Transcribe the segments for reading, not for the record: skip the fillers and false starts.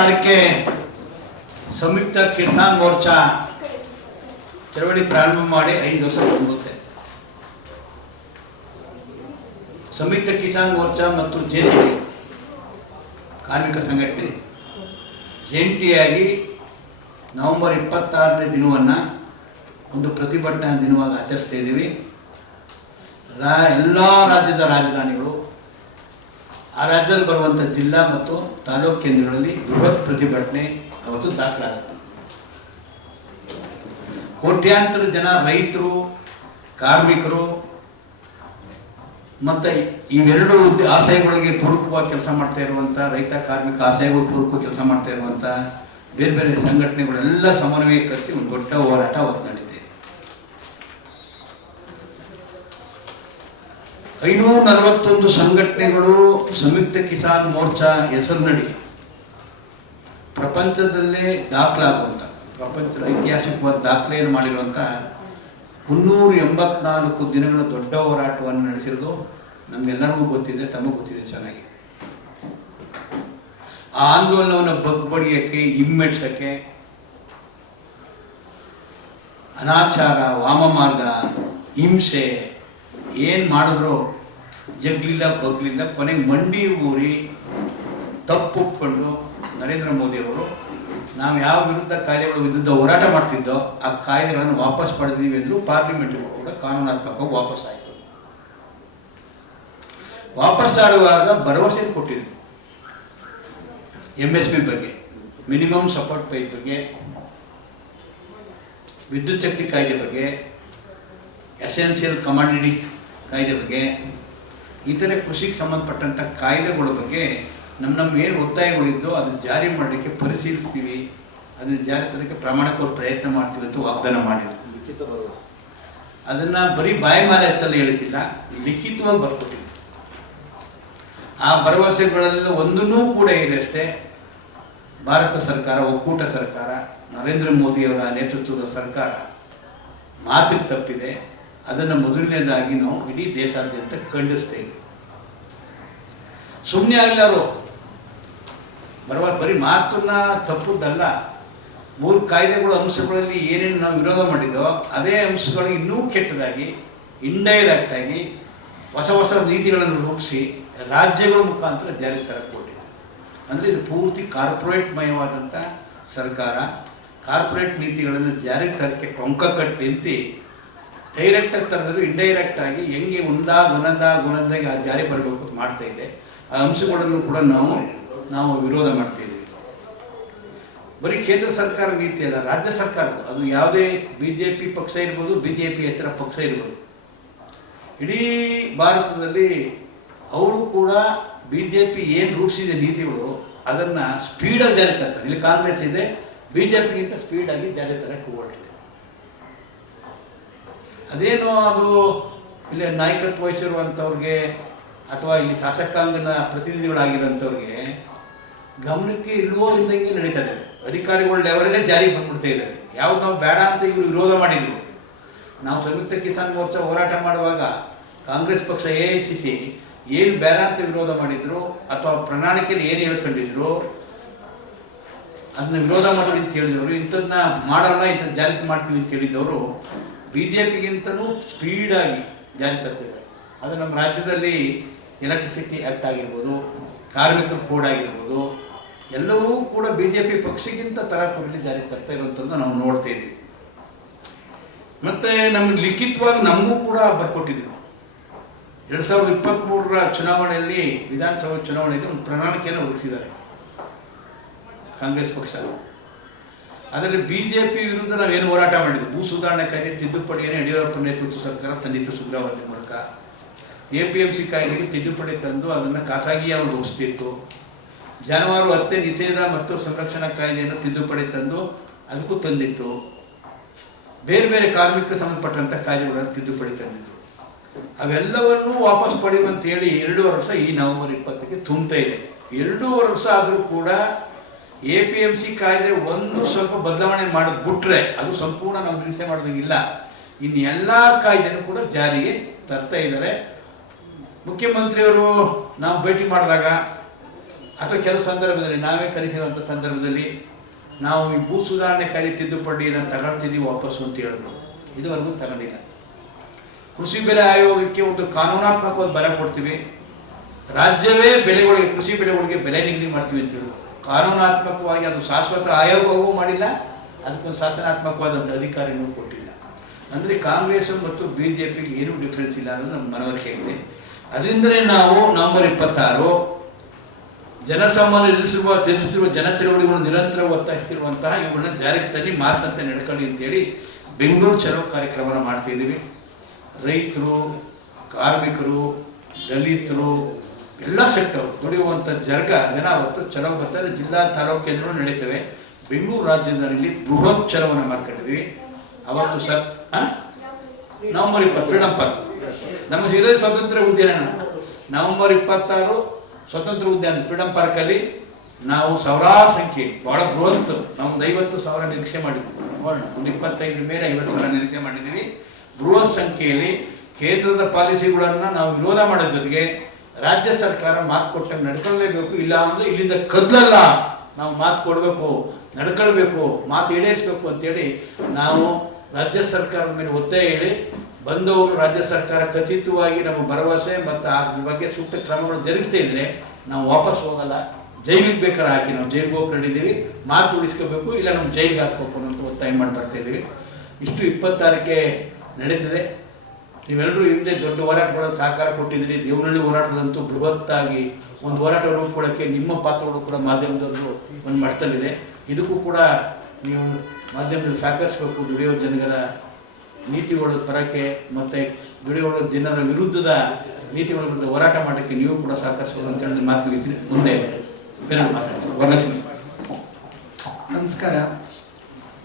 ತಾರೀಕೆ ಸಂಯುಕ್ತ ಕಿಸಾನ್ ಮೋರ್ಚಾ ಚಳವಳಿ ಪ್ರಾರಂಭ ಮಾಡಿ 5 ವರ್ಷ ತುಂಬುತ್ತೆ. ಸಂಯುಕ್ತ ಕಿಸಾನ್ ಮೋರ್ಚಾ ಮತ್ತು ಜೆಸಿಬಿ ಕಾರ್ಮಿಕ ಸಂಘಟನೆ ಜಂಟಿಯಾಗಿ ನವೆಂಬರ್ 26ನೇ ದಿನವನ್ನು ಒಂದು ಪ್ರತಿಭಟನಾ ದಿನವಾಗಿ ಆಚರಿಸ್ತಾ ಇದ್ದೀವಿ. ಎಲ್ಲ ರಾಜ್ಯದ ರಾಜಧಾನಿಗಳು, ಆ ರಾಜ್ಯದಲ್ಲಿ ಬರುವಂಥ ಜಿಲ್ಲಾ ಮತ್ತು ತಾಲೂಕು ಕೇಂದ್ರಗಳಲ್ಲಿ ಬೃಹತ್ ಪ್ರತಿಭಟನೆ ಅವತ್ತು ದಾಖಲಾಗುತ್ತೆ. ಕೋಟ್ಯಾಂತರ ಜನ ರೈತರು, ಕಾರ್ಮಿಕರು ಮತ್ತು ಇವೆರಡು ಆಶಯಗಳಿಗೆ ಪೂರಕವಾಗಿ ಕೆಲಸ ಮಾಡ್ತಾ ಇರುವಂಥ ರೈತ ಕಾರ್ಮಿಕ ಆಶಯಗಳು ಪೂರಕವಾಗಿ ಕೆಲಸ ಮಾಡ್ತಾ ಇರುವಂಥ ಬೇರೆ ಬೇರೆ ಸಂಘಟನೆಗಳೆಲ್ಲ ಸಮನ್ವಯಕರಿಸಿ ಒಂದು ದೊಡ್ಡ ಹೋರಾಟ ಅವತ್ತು ನಡೀತಿದೆ. 541 ಸಂಘಟನೆಗಳು ಸಂಯುಕ್ತ ಕಿಸಾನ್ ಮೋರ್ಚಾ ಹೆಸರಿನಡಿ ಪ್ರಪಂಚದಲ್ಲೇ ದಾಖಲಾಗುವಂಥ, ಪ್ರಪಂಚದ ಐತಿಹಾಸಿಕವಾದ ದಾಖಲೆಯನ್ನು ಮಾಡಿರುವಂಥ 384 ದಿನಗಳ ದೊಡ್ಡ ಹೋರಾಟವನ್ನು ನಡೆಸಿರೋದು ನಮಗೆಲ್ಲರಿಗೂ ಗೊತ್ತಿದೆ, ತಮಗೂ ಗೊತ್ತಿದೆ ಚೆನ್ನಾಗಿ. ಆ ಆಂದೋಲನವನ್ನು ಬಗ್ಬಡಿಯೋಕ್ಕೆ, ಹಿಮ್ಮೆಟ್ಟಿಸೋಕ್ಕೆ ಅನಾಚಾರ, ವಾಮಮಾರ್ಗ, ಹಿಂಸೆ ಏನು ಮಾಡಿದ್ರು ಜಗ್ಲಿಲ್ಲ ಬಗ್ಲಿಲ್ಲ, ಕೊನೆಗೆ ಮಂಡಿ ಊರಿ ತಪ್ಪುಕೊಂಡು ನರೇಂದ್ರ ಮೋದಿಯವರು ನಾವು ಯಾವ ವಿರುದ್ಧ ಕಾಯ್ದೆಗಳ ವಿರುದ್ಧ ಹೋರಾಟ ಮಾಡ್ತಿದ್ದೋ ಆ ಕಾಯ್ದೆಗಳನ್ನು ವಾಪಸ್ ಪಡೆದೀವಿ ಅಂದರು. ಪಾರ್ಲಿಮೆಂಟ್ಗೂ ಕೂಡ ಕಾನೂನಾತ್ಮಕವಾಗಿ ವಾಪಸ್ ಆಯಿತು. ವಾಪಸ್ ಆಡುವಾಗ ಭರವಸೆ ಕೊಟ್ಟಿದ್ರು. MSP ಬಗ್ಗೆ, ಮಿನಿಮಮ್ ಸಪೋರ್ಟ್ ಪ್ರೈಸ್ ಬಗ್ಗೆ, ವಿದ್ಯುತ್ ಶಕ್ತಿ ಕಾಯ್ದೆ ಬಗ್ಗೆ, ಎಸೆನ್ಷಿಯಲ್ ಕಮಾಡಿಟಿ ಕಾಯ್ದೆ ಬಗ್ಗೆ, ಇತರೆ ಕೃಷಿಗೆ ಸಂಬಂಧಪಟ್ಟಂಥ ಕಾಯ್ದೆಗಳ ಬಗ್ಗೆ ನಮ್ಮ ಏನು ಒತ್ತಾಯಗಳಿದ್ದೋ ಅದನ್ನು ಜಾರಿ ಮಾಡಲಿಕ್ಕೆ ಪರಿಶೀಲಿಸ್ತೀವಿ, ಅದನ್ನು ಜಾರಿ ತರಕ್ಕೆ ಪ್ರಾಮಾಣಿಕವಾಗಿ ಪ್ರಯತ್ನ ಮಾಡ್ತೀವಿ ಅಂತ ವಾಗ್ದಾನ ಮಾಡಿದ್ರು. ಅದನ್ನು ಬರೀ ಬಾಯಿ ಮಾಲೆ ಎತ್ತಲ್ಲ ಹೇಳ್ತಿಲ್ಲ, ಲಿಖಿತವಾಗಿ ಬರ್ಕೊಟ್ಟಿದ್ರು. ಆ ಭರವಸೆಗಳೆಲ್ಲ ಒಂದನ್ನೂ ಕೂಡ ಈಗಷ್ಟೇ ಭಾರತ ಸರ್ಕಾರ, ಒಕ್ಕೂಟ ಸರ್ಕಾರ, ನರೇಂದ್ರ ಮೋದಿಯವರ ನೇತೃತ್ವದ ಸರ್ಕಾರ ಮಾತಿಗೆ ತಪ್ಪಿದೆ. ಅದನ್ನು ಮೊದಲನೇದಾಗಿ ನಾವು ಇಡೀ ದೇಶಾದ್ಯಂತ ಖಂಡಿಸ್ತೇವೆ. ಸುಮ್ಮನೆ ಆಗಲಾರು ಬರೀ ಮಾತನ್ನ ತಪ್ಪುದಲ್ಲ, 3 ಕಾಯ್ದೆಗಳ ಅಂಶಗಳಲ್ಲಿ ಏನೇನು ನಾವು ವಿರೋಧ ಮಾಡಿದ್ದೋ ಅದೇ ಅಂಶಗಳಿಗೆ ಇನ್ನೂ ಕೆಟ್ಟದಾಗಿ, ಇಂಡೈರೆಕ್ಟ್ ಆಗಿ ಹೊಸ ಹೊಸ ನೀತಿಗಳನ್ನು ರೂಪಿಸಿ ರಾಜ್ಯಗಳ ಮುಖಾಂತರ ಜಾರಿ ತರಕ್ಕೆ ಕೊಟ್ಟಿದೆ. ಅಂದರೆ ಇದು ಪೂರ್ತಿ ಕಾರ್ಪೊರೇಟ್ ಮಯವಾದಂಥ ಸರ್ಕಾರ. ಕಾರ್ಪೊರೇಟ್ ನೀತಿಗಳನ್ನು ಜಾರಿ ತರಕ್ಕೆ ಟೊಂಕ ಕಟ್ಟಿ ನಿಂತು ಡೈರೆಕ್ಟಾಗಿ ತರದ್ರು, ಇಂಡೈರೆಕ್ಟ್ ಆಗಿ ಹೆಂಗೆ ಗುಣದಾಗಿ ಆ ಜಾರಿ ಬರಬೇಕು ಅಂತ ಮಾಡ್ತಾ ಇದೆ. ಆ ಅಂಶಗಳನ್ನು ಕೂಡ ನಾವು ವಿರೋಧ ಮಾಡ್ತಾ ಇದ್ದೀವಿ. ಬರೀ ಕೇಂದ್ರ ಸರ್ಕಾರ ನೀತಿ ಅಲ್ಲ, ರಾಜ್ಯ ಸರ್ಕಾರ, ಅದು ಯಾವುದೇ BJP ಪಕ್ಷ ಇರ್ಬೋದು, BJP ಇತರ ಪಕ್ಷ ಇರ್ಬೋದು, ಇಡೀ ಭಾರತದಲ್ಲಿ ಅವರು ಕೂಡ BJP ಏನು ರೂಪಿಸಿದೆ ನೀತಿಗಳು ಅದನ್ನು ಸ್ಪೀಡಾಗಿ ಜಾರಿ ತರ್ತಾರೆ. ಇಲ್ಲಿ ಕಾಂಗ್ರೆಸ್ ಇದೆ, BJPಗಿಂತ ಸ್ಪೀಡಾಗಿ ಜಾರಿ ತರಕ್ಕೆ ಹೊರಟಿದೆ. ಅದೇನೋ ಅದು ಇಲ್ಲಿ ನಾಯಕತ್ವ ವಹಿಸಿರುವಂಥವ್ರಿಗೆ ಅಥವಾ ಈ ಶಾಸಕಾಂಗನ ಪ್ರತಿನಿಧಿಗಳಾಗಿರೋಂಥವ್ರಿಗೆ ಗಮನಕ್ಕೆ ಇಲ್ಲವೋ ಇದ್ದಂಗೆ ನಡೀತದೆ. ಅಧಿಕಾರಿಗಳ ಲೆವೆಲಲ್ಲೇ ಜಾರಿ ಬಂದ್ಬಿಡ್ತಾ ಇದ್ದಾರೆ. ಯಾವ್ದು ನಾವು ಬೇಡ ಅಂತ ಇವರು ವಿರೋಧ ಮಾಡಿದ್ರು. ನಾವು ಸಂಯುಕ್ತ ಕಿಸಾನ್ ಮೋರ್ಚಾ ಹೋರಾಟ ಮಾಡುವಾಗ ಕಾಂಗ್ರೆಸ್ ಪಕ್ಷ AICC ಏನು ಬೇಡ ಅಂತ ವಿರೋಧ ಮಾಡಿದ್ರು ಅಥವಾ ಪ್ರಣಾಳಿಕೆಯಲ್ಲಿ ಏನು ಹೇಳ್ಕೊಂಡಿದ್ರು ಅದನ್ನ ವಿರೋಧ ಮಾಡಿ ಅಂತ ಹೇಳಿದವರು, ಇಂಥದನ್ನ ಮಾಡೋಣ, ಇಂಥದ್ದು ಜಾರಿ ಮಾಡ್ತೀವಿ ಅಂತ ಹೇಳಿದವರು BJPಗಿಂತನೂ ಸ್ಪೀಡಾಗಿ ಜಾರಿ ತರ್ತಿದ್ದಾರೆ. ಅದು ನಮ್ಮ ರಾಜ್ಯದಲ್ಲಿ ಎಲೆಕ್ಟ್ರಿಸಿಟಿ ಆ್ಯಕ್ಟ್ ಆಗಿರ್ಬೋದು, ಕಾರ್ಮಿಕರ ಕೋಡ್ ಆಗಿರ್ಬೋದು, ಎಲ್ಲವೂ ಕೂಡ BJP ಪಕ್ಷಕ್ಕಿಂತ ತರಾತುರಿಯಲ್ಲಿ ಜಾರಿ ತರ್ತಾ ಇರುವಂಥದ್ದು ನಾವು ನೋಡ್ತಾ ಇದ್ದೀವಿ. ಮತ್ತು ನಮ್ಗೆ ಲಿಖಿತವಾಗಿ ನಮಗೂ ಕೂಡ ಬರ್ಕೊಟ್ಟಿದ್ರು. 2023ರ ಚುನಾವಣೆಯಲ್ಲಿ, ವಿಧಾನಸಭಾ ಚುನಾವಣೆಯಲ್ಲಿ ಒಂದು ಪ್ರಣಾಳಿಕೆಯನ್ನು ರೂಪಿಸಿದ್ದಾರೆ ಕಾಂಗ್ರೆಸ್ ಪಕ್ಷ. ಅದರಲ್ಲಿ BJP ವಿರುದ್ಧ ನಾವೇನು ಹೋರಾಟ ಮಾಡಿದ್ವಿ, ಭೂ ಸುಧಾರಣೆ ಕಾಯ್ದೆ ತಿದ್ದುಪಡಿಯನ್ನು ಯಡಿಯೂರಪ್ಪ ನೇತೃತ್ವ ಸರ್ಕಾರ ತಂದಿತ್ತು ಸುಗ್ರೀವಾಜ್ಞೆ ಮೂಲಕ. APMC ಕಾಯ್ದೆಗೆ ತಿದ್ದುಪಡಿ ತಂದು ಅದನ್ನು ಖಾಸಗಿಯಾಗಿ ರೂಪಿಸ್ತಿತ್ತು. ಜಾನುವಾರು ಹತ್ಯೆ ನಿಷೇಧ ಮತ್ತು ಸಂರಕ್ಷಣಾ ಕಾಯ್ದೆಯನ್ನು ತಿದ್ದುಪಡಿ ತಂದು ಅದಕ್ಕೂ ತಂದಿತ್ತು. ಬೇರೆ ಬೇರೆ ಕಾರ್ಮಿಕರಿಗೆ ಸಂಬಂಧಪಟ್ಟಂಥ ಕಾಯ್ದೆಗಳನ್ನು ತಿದ್ದುಪಡಿ ತಂದಿತ್ತು. ಅವೆಲ್ಲವನ್ನೂ ವಾಪಸ್ ಪಡೆಯುವಂತ ಹೇಳಿ 2 ವರ್ಷ ಈ ನವೆಂಬರ್ 20ಕ್ಕೆ ತುಂಬ್ತಾ ಇದೆ. 2 ವರ್ಷ ಆದರೂ ಕೂಡ APMC ಕಾಯ್ದೆ ಒಂದು ಸ್ವಲ್ಪ ಬದಲಾವಣೆ ಮಾಡಿಬಿಟ್ರೆ ಅದು ಸಂಪೂರ್ಣ ನಾವು ನಿರೀಕ್ಷೆ ಮಾಡೋದಂಗಿಲ್ಲ. ಇನ್ನು ಎಲ್ಲ ಕಾಯ್ದೆನೂ ಕೂಡ ಜಾರಿಗೆ ತರ್ತಾ ಇದ್ದಾರೆ. ಮುಖ್ಯಮಂತ್ರಿಯವರು ನಾವು ಭೇಟಿ ಮಾಡಿದಾಗ ಅಥವಾ ಕೆಲವು ಸಂದರ್ಭದಲ್ಲಿ ನಾವೇ ಕಲಿಸಿರುವಂಥ ಸಂದರ್ಭದಲ್ಲಿ ನಾವು ಈ ಭೂ ಸುಧಾರಣೆ ಕಾಯ್ದೆ ತಿದ್ದುಪಡಿಯನ್ನು ತಗೊಳ್ತಿದ್ದೀವಿ ವಾಪಸ್ಸು ಅಂತ ಹೇಳಿದ್ರು. ಇದುವರೆಗೂ ತಗೊಂಡಿಲ್ಲ. ಕೃಷಿ ಬೆಲೆ ಆಯೋಗಕ್ಕೆ ಒಂದು ಕಾನೂನಾತ್ಮಕವಾದ ಬಲ ಕೊಡ್ತೀವಿ, ರಾಜ್ಯವೇ ಬೆಳೆಗಳಿಗೆ ಕೃಷಿ ಬೆಳೆಗಳಿಗೆ ಬೆಲೆ ನಿಗದಿ ಮಾಡ್ತೀವಿ ಅಂತ ಹೇಳಿದ್ರು. ಕಾನೂನಾತ್ಮಕವಾಗಿ ಅದು ಶಾಶ್ವತ ಆಯೋಗವೂ ಮಾಡಿಲ್ಲ, ಅದಕ್ಕೊಂದು ಶಾಸನಾತ್ಮಕವಾದಂಥ ಅಧಿಕಾರಿನೂ ಕೊಟ್ಟಿಲ್ಲ. ಅಂದರೆ ಕಾಂಗ್ರೆಸ್ ಮತ್ತು BJPಗೆ ಏನೂ ಡಿಫ್ರೆನ್ಸ್ ಇಲ್ಲ ಅನ್ನೋದು ನಮ್ಮ ಮನವರಿಕೆ ಆಗಿದೆ. ಅದರಿಂದಲೇ ನಾವು ನವೆಂಬರ್ 26 ಜನಸಾಮಾನ್ಯ ತಿಳಿಸುತ್ತಿರುವ ಜನ ಚಳವಳಿಗಳು ನಿರಂತರ ಒತ್ತಾಯಿಸುತ್ತಿರುವಂತಹ ಇವುಗಳನ್ನ ಜಾರಿಗೆ ತನ್ನಿ ಮಾತಂತೆ ನಡ್ಕೊಳ್ಳಿ ಅಂತೇಳಿ ಬೆಂಗಳೂರು ಚಲೋ ಕಾರ್ಯಕ್ರಮನ ಮಾಡ್ತಾ ಇದ್ದೀವಿ. ರೈತರು, ಕಾರ್ಮಿಕರು, ದಲಿತರು, ಎಲ್ಲ ಸೆಕ್ಟರ್ ದುಡಿಯುವಂಥ ಜನ ಅವತ್ತು ಚಲೋ ಬರ್ತಾರೆ. ಜಿಲ್ಲಾ ತಾಲೂಕು ಕೇಂದ್ರಗಳು ನಡೀತವೆ. ಬೆಂಗಳೂರು ರಾಜ್ಯದಲ್ಲಿ ಬೃಹತ್ ಚಲೋವನ್ನು ಮಾಡ್ಕೊಂಡಿದ್ವಿ. ಅವತ್ತು ಸರ್ ನವೆಂಬರ್ 20 ಫ್ರೀಡಂ ಪಾರ್ಕ್ ನಮ್ಮ ಜಿಲ್ಲೆ ಸ್ವಾತಂತ್ರ್ಯ ಉದ್ಯಾನ, ನವೆಂಬರ್ 26 ಸ್ವತಂತ್ರ ಉದ್ಯಾನ ಫ್ರೀಡಂ ಪಾರ್ಕಲ್ಲಿ ನಾವು ಸಾವಿರಾರು ಸಂಖ್ಯೆ, ಬಹಳ ಬೃಹತ್, ನಾವು 50,000 ನಿರೀಕ್ಷೆ ಮಾಡಿದ್ವಿ. ಒಂದು 25 ಮೇಲೆ 50,000 ನಿರೀಕ್ಷೆ ಮಾಡಿದ್ದೀವಿ. ಬೃಹತ್ ಸಂಖ್ಯೆಯಲ್ಲಿ ಕೇಂದ್ರದ ಪಾಲಿಸಿಗಳನ್ನು ನಾವು ವಿರೋಧ ಮಾಡೋದ್ರ ಜೊತೆಗೆ ರಾಜ್ಯ ಸರ್ಕಾರ ಮಾತು ಕೊಟ್ಟಂಗೆ ನಡ್ಕೊಳ್ಳೇಬೇಕು. ಇಲ್ಲ ಅಂದರೆ ಇಲ್ಲಿಂದ ಕದಲಲ್ಲ, ನಾವು ಮಾತು ಕೊಡಬೇಕು, ನಡ್ಕೊಳ್ಬೇಕು, ಮಾತು ಈಡೇರಿಸಬೇಕು ಅಂತೇಳಿ ನಾವು ರಾಜ್ಯ ಸರ್ಕಾರದ ಮೇಲೆ ಒತ್ತಾಯ ಹೇಳಿ ಬಂದವರು ರಾಜ್ಯ ಸರ್ಕಾರ ಖಚಿತವಾಗಿ ನಮ್ಮ ಭರವಸೆ ಮತ್ತು ಆ ಬಗ್ಗೆ ಸೂಕ್ತ ಕ್ರಮಗಳು ಜರುಗಿಸ್ತಾ ಇದ್ರೆ ನಾವು ವಾಪಸ್ ಹೋಗಲ್ಲ. ಜೈಲಿಗೆ ಬೇಕಾದ್ರೆ ಹಾಕಿ ನಾವು ಜೈಲಿಗೆ ಹೋಗಿ ಕಂಡಿದ್ದೀವಿ, ಮಾತು ಉಳಿಸ್ಕೋಬೇಕು, ಇಲ್ಲ ನಮ್ಮ ಜೈಲಿಗೆ ಹಾಕ್ಬೇಕು ಅಂತ ಒತ್ತಾಯ ಮಾಡಿ ಬರ್ತಾ ಇದ್ದೀವಿ. ಇಷ್ಟು 26ಕ್ಕೆ ನಡೀತದೆ. ನೀವೆಲ್ಲರೂ ಹಿಂದೆ ದೊಡ್ಡ ಹೋರಾಟಗಳನ್ನು ಸಹಕಾರ ಕೊಟ್ಟಿದ್ದೀರಿ. ದೇವನಹಳ್ಳಿ ಹೋರಾಟದಂತೂ ಬೃಹತ್ತಾಗಿ ಒಂದು ಹೋರಾಟ ರೂಪಿಕೊಳ್ಳೋಕ್ಕೆ ನಿಮ್ಮ ಪಾತ್ರಗಳು ಕೂಡ ಮಾಧ್ಯಮದವರು ಒಂದು ಮಟ್ಟದಲ್ಲಿದೆ. ಇದಕ್ಕೂ ಕೂಡ ನೀವು ಮಾಧ್ಯಮದಲ್ಲಿ ಸಹಕರಿಸಬೇಕು. ದುಡಿಯೋ ಜನಗಳ ನೀತಿಗಳು ತರಕ್ಕೆ ಮತ್ತು ದುಡಿಯೋ ಜನರ ವಿರುದ್ಧದ ನೀತಿಗಳ ವಿರುದ್ಧ ಹೋರಾಟ ಮಾಡೋಕ್ಕೆ ನೀವು ಕೂಡ ಸಹಕರಿಸಬೇಕು ಅಂತ ಹೇಳಿ ಮಾತನಾಡ್ತೀನಿ. ಮುಂದೆ ಬೇರೆ ಮಾತಾಡ್ತೀನಿ. ವರಲಕ್ಷ್ಮಿ. ನಮಸ್ಕಾರ.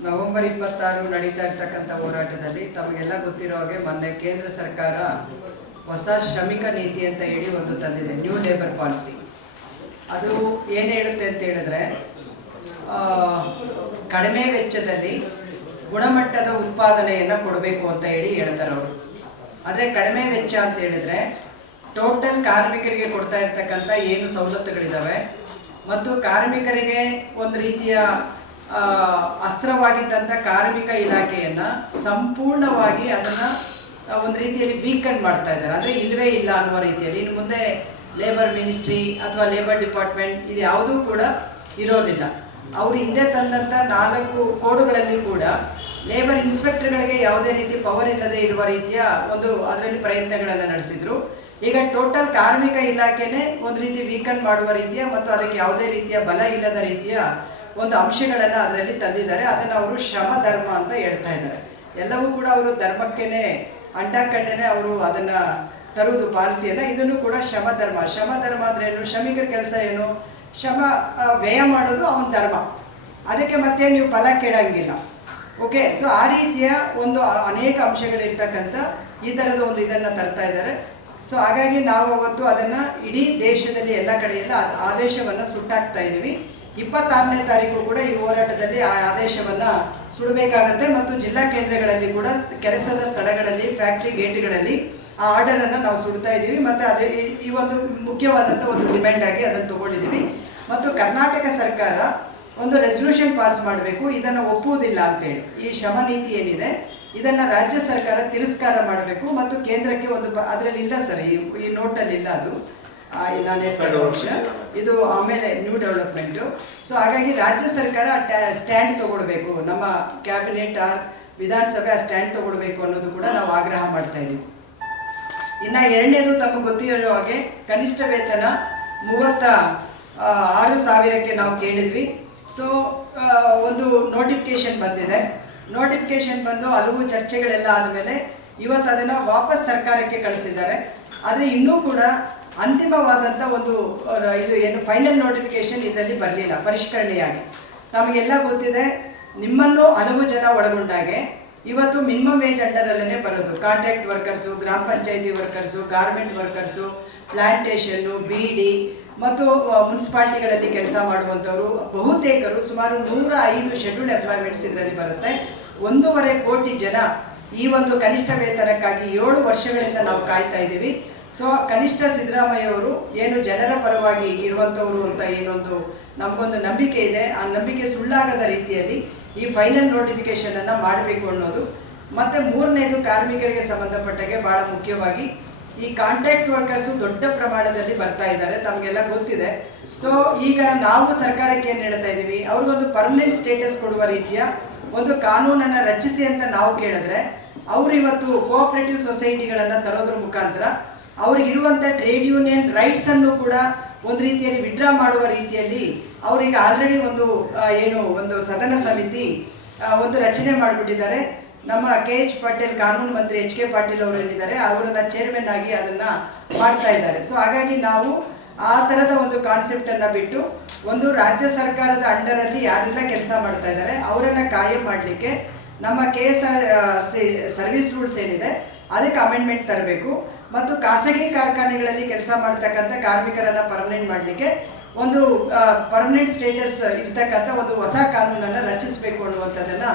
ನವೆಂಬರ್ 26 ನಡೀತಾ ಇರ್ತಕ್ಕಂಥ ಹೋರಾಟದಲ್ಲಿ ತಮಗೆಲ್ಲ ಗೊತ್ತಿರೋ ಹಾಗೆ ಮೊನ್ನೆ ಕೇಂದ್ರ ಸರ್ಕಾರ ಹೊಸ ಶ್ರಮಿಕ ನೀತಿ ಅಂತ ಹೇಳಿ ಒಂದು ತಂದಿದೆ, ನ್ಯೂ ಲೇಬರ್ ಪಾಲಿಸಿ. ಅದು ಏನು ಹೇಳುತ್ತೆ ಅಂತ ಹೇಳಿದ್ರೆ, ಕಡಿಮೆ ವೆಚ್ಚದಲ್ಲಿ ಗುಣಮಟ್ಟದ ಉತ್ಪಾದನೆಯನ್ನು ಕೊಡಬೇಕು ಅಂತ ಹೇಳಿ ಹೇಳ್ತಾರೆ ಅವರು. ಆದರೆ ಕಡಿಮೆ ವೆಚ್ಚ ಅಂತ ಹೇಳಿದ್ರೆ ಟೋಟಲ್ ಕಾರ್ಮಿಕರಿಗೆ ಕೊಡ್ತಾ ಇರ್ತಕ್ಕಂಥ ಏನು ಸವಲತ್ತುಗಳಿದ್ದಾವೆ ಮತ್ತು ಕಾರ್ಮಿಕರಿಗೆ ಒಂದು ರೀತಿಯ ಅಸ್ತ್ರವಾಗಿದ್ದಂಥ ಕಾರ್ಮಿಕ ಇಲಾಖೆಯನ್ನು ಸಂಪೂರ್ಣವಾಗಿ ಅದನ್ನು ಒಂದು ರೀತಿಯಲ್ಲಿ ವೀಕನ್ ಮಾಡ್ತಾ ಇದ್ದಾರೆ. ಅಂದರೆ ಇಲ್ಲವೇ ಇಲ್ಲ ಅನ್ನುವ ರೀತಿಯಲ್ಲಿ ಇನ್ನು ಮುಂದೆ ಲೇಬರ್ ಮಿನಿಸ್ಟ್ರಿ ಅಥವಾ ಲೇಬರ್ ಡಿಪಾರ್ಟ್ಮೆಂಟ್ ಇದು ಯಾವುದೂ ಕೂಡ ಇರೋದಿಲ್ಲ. ಅವರು ಹಿಂದೆ ತಂದಂಥ 4 ಕೋಡುಗಳಲ್ಲಿ ಕೂಡ ಲೇಬರ್ ಇನ್ಸ್ಪೆಕ್ಟರ್ಗಳಿಗೆ ಯಾವುದೇ ರೀತಿ ಪವರ್ ಇಲ್ಲದೆ ಇರುವ ರೀತಿಯ ಒಂದು ಅದರಲ್ಲಿ ಪ್ರಯತ್ನಗಳನ್ನು ನಡೆಸಿದ್ರು. ಈಗ ಟೋಟಲ್ ಕಾರ್ಮಿಕ ಇಲಾಖೆನೇ ಒಂದು ರೀತಿ ವೀಕನ್ ಮಾಡುವ ರೀತಿಯ ಮತ್ತು ಅದಕ್ಕೆ ಯಾವುದೇ ರೀತಿಯ ಬಲ ಇಲ್ಲದ ರೀತಿಯ ಒಂದು ಅಂಶಗಳನ್ನು ಅದರಲ್ಲಿ ತಂದಿದ್ದಾರೆ. ಅದನ್ನು ಅವರು ಶ್ರಮ ಧರ್ಮ ಅಂತ ಹೇಳ್ತಾ ಇದ್ದಾರೆ. ಎಲ್ಲವೂ ಕೂಡ ಅವರು ಧರ್ಮಕ್ಕೇನೆ ಅಂಟಾಕಂಡೇನೆ ಅವರು ಅದನ್ನು ತರುವುದು ಪಾಲಿಸಿಯನ್ನು. ಇದನ್ನು ಕೂಡ ಶ್ರಮ ಧರ್ಮ. ಶ್ರಮ ಧರ್ಮ ಅಂದರೆ ಏನು? ಶ್ರಮಿಕರ ಕೆಲಸ ಏನು? ಶ್ರಮ ವ್ಯಯ ಮಾಡೋದು ಅವನ ಧರ್ಮ, ಅದಕ್ಕೆ ಮತ್ತೆ ನೀವು ಫಲ ಕೇಳಂಗಿಲ್ಲ. ಓಕೆ, ಸೊ ಆ ರೀತಿಯ ಒಂದು ಅನೇಕ ಅಂಶಗಳಿರ್ತಕ್ಕಂಥ ಈ ಥರದ ಒಂದು ಇದನ್ನು ತರ್ತಾ ಇದ್ದಾರೆ. ಸೊ ಹಾಗಾಗಿ ನಾವು ಅವತ್ತು ಅದನ್ನು ಇಡೀ ದೇಶದಲ್ಲಿ ಎಲ್ಲ ಕಡೆಯೆಲ್ಲ ಆದೇಶವನ್ನು ಸುಟ್ಟಾಕ್ತಾ ಇದ್ದೀವಿ. 26ನೇ ತಾರೀಕು ಕೂಡ ಈ ಹೋರಾಟದಲ್ಲಿ ಆ ಆದೇಶವನ್ನು ಸುಡಬೇಕಾಗತ್ತೆ ಮತ್ತು ಜಿಲ್ಲಾ ಕೇಂದ್ರಗಳಲ್ಲಿ ಕೂಡ ಕೆಲಸದ ಸ್ಥಳಗಳಲ್ಲಿ, ಫ್ಯಾಕ್ಟ್ರಿ ಗೇಟ್ಗಳಲ್ಲಿ ಆ ಆರ್ಡರನ್ನು ನಾವು ಸುಡ್ತಾ ಇದ್ದೀವಿ. ಮತ್ತು ಅದೇ ಈ ಒಂದು ಮುಖ್ಯವಾದಂಥ ಒಂದು ಡಿಮ್ಯಾಂಡ್ ಆಗಿ ಅದನ್ನು ತಗೊಂಡಿದ್ದೀವಿ. ಮತ್ತು ಕರ್ನಾಟಕ ಸರ್ಕಾರ ಒಂದು ರೆಸಲ್ಯೂಷನ್ ಪಾಸ್ ಮಾಡಬೇಕು, ಇದನ್ನು ಒಪ್ಪುವುದಿಲ್ಲ ಅಂತೇಳಿ. ಈ ಶ್ರಮ ನೀತಿ ಏನಿದೆ ಇದನ್ನು ರಾಜ್ಯ ಸರ್ಕಾರ ತಿರಸ್ಕಾರ ಮಾಡಬೇಕು ಮತ್ತು ಕೇಂದ್ರಕ್ಕೆ ಒಂದು ಅದರಲ್ಲಿ ಇಲ್ಲ ಸರ್, ಈ ನೋಟಲ್ಲಿ ಇಲ್ಲ. ಅದು ನಾನು ಹೇಳ್ತಾ ವಿಷಯ ಇದು ಆಮೇಲೆ ನ್ಯೂ ಡೆವಲಪ್ಮೆಂಟು. ಸೊ ಹಾಗಾಗಿ ರಾಜ್ಯ ಸರ್ಕಾರ ಸ್ಟ್ಯಾಂಡ್ ತಗೊಳ್ಬೇಕು, ನಮ್ಮ ಕ್ಯಾಬಿನೆಟ್ ಆರ್ ವಿಧಾನಸಭೆ ಆ ಸ್ಟ್ಯಾಂಡ್ ತಗೊಳ್ಬೇಕು ಅನ್ನೋದು ಕೂಡ ನಾವು ಆಗ್ರಹ ಮಾಡ್ತಾ ಇದ್ದೀವಿ. ಇನ್ನು ಎರಡನೇದು ತಮಗೆ ಗೊತ್ತಿರೋ ಹಾಗೆ ಕನಿಷ್ಠ ವೇತನ 36,000ಕ್ಕೆ ನಾವು ಕೇಳಿದ್ವಿ. ಸೊ ಒಂದು ನೋಟಿಫಿಕೇಶನ್ ಬಂದಿದೆ. ನೋಟಿಫಿಕೇಶನ್ ಬಂದು ಹಲವು ಚರ್ಚೆಗಳೆಲ್ಲ ಆದಮೇಲೆ ಇವತ್ತು ಅದನ್ನು ವಾಪಸ್ ಸರ್ಕಾರಕ್ಕೆ ಕಳಿಸಿದ್ದಾರೆ. ಆದರೆ ಇನ್ನೂ ಕೂಡ ಅಂತಿಮವಾದಂಥ ಒಂದು ಇದು ಏನು ಫೈನಲ್ ನೋಟಿಫಿಕೇಶನ್ ಇದರಲ್ಲಿ ಬರಲಿಲ್ಲ ಪರಿಷ್ಕರಣೆಯಾಗಿ. ತಮಗೆಲ್ಲ ಗೊತ್ತಿದೆ, ನಿಮ್ಮನ್ನು ಹಲವು ಜನ ಒಳಗೊಂಡಾಗೆ ಇವತ್ತು ಮಿನಿಮಮ್ ವೇಜ್ ಅಂಡರಲ್ಲೇ ಬರೋದು. ಕಾಂಟ್ರಾಕ್ಟ್ ವರ್ಕರ್ಸು, ಗ್ರಾಮ ಪಂಚಾಯತಿ ವರ್ಕರ್ಸು, ಗಾರ್ಮೆಂಟ್ ವರ್ಕರ್ಸು, ಪ್ಲಾಂಟೇಷನ್ನು, ಬೀಡಿ ಮತ್ತು ಮುನ್ಸಿಪಾಲ್ಟಿಗಳಲ್ಲಿ ಕೆಲಸ ಮಾಡುವಂಥವರು ಬಹುತೇಕರು ಸುಮಾರು 105 ಶೆಡ್ಯೂಲ್ಡ್ ಎಂಪ್ಲಾಯ್ಮೆಂಟ್ಸ್ ಇದರಲ್ಲಿ ಬರುತ್ತೆ. 1.5 ಕೋಟಿ ಜನ ಈ ಒಂದು ಕನಿಷ್ಠ ವೇತನಕ್ಕಾಗಿ 7 ವರ್ಷಗಳಿಂದ ನಾವು ಕಾಯ್ತಾ ಇದ್ದೀವಿ. ಸೊ ಕನಿಷ್ಠ ಸಿದ್ದರಾಮಯ್ಯ ಅವರು ಏನು ಜನರ ಪರವಾಗಿ ಇರುವಂಥವ್ರು ಅಂತ ಏನೊಂದು ನಮಗೊಂದು ನಂಬಿಕೆ ಇದೆ, ಆ ನಂಬಿಕೆ ಸುಳ್ಳಾಗದ ರೀತಿಯಲ್ಲಿ ಈ ಫೈನಲ್ ನೋಟಿಫಿಕೇಶನನ್ನು ಮಾಡಬೇಕು ಅನ್ನೋದು. ಮತ್ತು ಮೂರನೇದು ಕಾರ್ಮಿಕರಿಗೆ ಸಂಬಂಧಪಟ್ಟಾಗೆ ಭಾಳ ಮುಖ್ಯವಾಗಿ ಈ ಕಾಂಟ್ರಾಕ್ಟ್ ವರ್ಕರ್ಸು ದೊಡ್ಡ ಪ್ರಮಾಣದಲ್ಲಿ ಬರ್ತಾ ಇದ್ದಾರೆ, ತಮಗೆಲ್ಲ ಗೊತ್ತಿದೆ. ಸೊ ಈಗ ನಾವು ಸರ್ಕಾರಕ್ಕೆ ಏನು ಹೇಳ್ತಾ ಇದ್ದೀವಿ, ಅವ್ರಿಗೊಂದು ಪರ್ಮನೆಂಟ್ ಸ್ಟೇಟಸ್ ಕೊಡುವ ರೀತಿಯ ಒಂದು ಕಾನೂನನ್ನು ರಚಿಸಿ ಅಂತ ನಾವು ಕೇಳಿದ್ರೆ, ಅವರು ಇವತ್ತು ಕೋಆಪರೇಟಿವ್ ಸೊಸೈಟಿಗಳನ್ನು ತರೋದ್ರ ಮುಖಾಂತರ ಅವ್ರಿಗಿರುವಂಥ ಟ್ರೇಡ್ ಯೂನಿಯನ್ ರೈಟ್ಸನ್ನು ಕೂಡ ಒಂದು ರೀತಿಯಲ್ಲಿ ವಿಡ್ರಾ ಮಾಡುವ ರೀತಿಯಲ್ಲಿ ಅವರಿಗೆ ಆಲ್ರೆಡಿ ಒಂದು ಸದನ ಸಮಿತಿ ಒಂದು ರಚನೆ ಮಾಡಿಬಿಟ್ಟಿದ್ದಾರೆ. ನಮ್ಮ KH ಪಾಟೀಲ್, ಕಾನೂನು ಮಂತ್ರಿ HK ಪಾಟೀಲ್ ಅವರು ಏನಿದ್ದಾರೆ ಅವರನ್ನ ಚೇರ್ಮನ್ ಆಗಿ ಅದನ್ನು ಮಾಡ್ತಾ ಇದ್ದಾರೆ. ಸೊ ಹಾಗಾಗಿ ನಾವು ಆ ಥರದ ಒಂದು ಕಾನ್ಸೆಪ್ಟನ್ನು ಬಿಟ್ಟು ಒಂದು ರಾಜ್ಯ ಸರ್ಕಾರದ ಅಂಡರಲ್ಲಿ ಯಾರೆಲ್ಲ ಕೆಲಸ ಮಾಡ್ತಾ ಇದ್ದಾರೆ ಅವರನ್ನು ಕಾಯಂ ಮಾಡಲಿಕ್ಕೆ ನಮ್ಮ ಸರ್ವಿಸ್ ರೂಲ್ಸ್ ಏನಿದೆ ಅದಕ್ಕೆ ಅಮೆಂಡ್ಮೆಂಟ್ ತರಬೇಕು. ಮತ್ತು ಖಾಸಗಿ ಕಾರ್ಖಾನೆಗಳಲ್ಲಿ ಕೆಲಸ ಮಾಡ್ತಕ್ಕಂಥ ಕಾರ್ಮಿಕರನ್ನು ಪರ್ಮನೆಂಟ್ ಮಾಡಲಿಕ್ಕೆ ಒಂದು ಪರ್ಮನೆಂಟ್ ಸ್ಟೇಟಸ್ ಇರ್ತಕ್ಕಂಥ ಒಂದು ಹೊಸ ಕಾನೂನನ್ನು ರಚಿಸಬೇಕು ಅನ್ನುವಂಥದ್ದನ್ನು